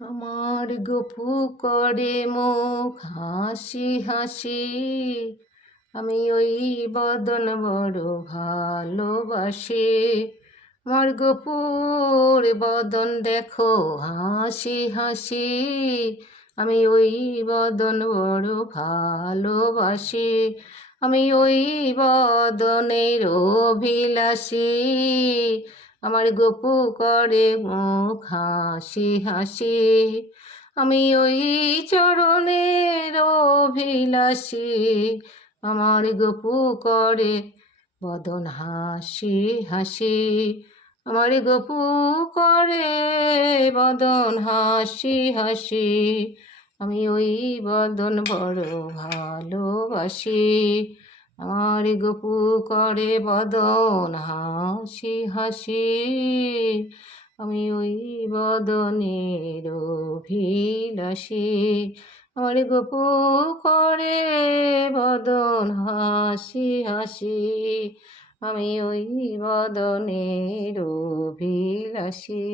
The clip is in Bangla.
আমার গপু করে মুখ হাসি হাসি, আমি ওই বদন বড় ভালোবাসি। আমার গপুর বদন দেখো হাসি হাসি, আমি ওই বদন বড় ভালোবাসি। আমি ওই বদনের অভিলাষী, আমার গপু করে মুখ হাসি হাসি। আমি ওই চরণের অভিলাষী, আমার গপু করে বদন হাসি হাসি। আমার গপু করে বদন হাসি হাসি, আমি ওই বদন বড় ভালোবাসি। আমার গপু করে বদন হাসি হাসি, আমি ওই বদনের অভিলাষী। আমার গপু করে বদন হাসি হাসি, আমি ওই বদনের অভিলাষী।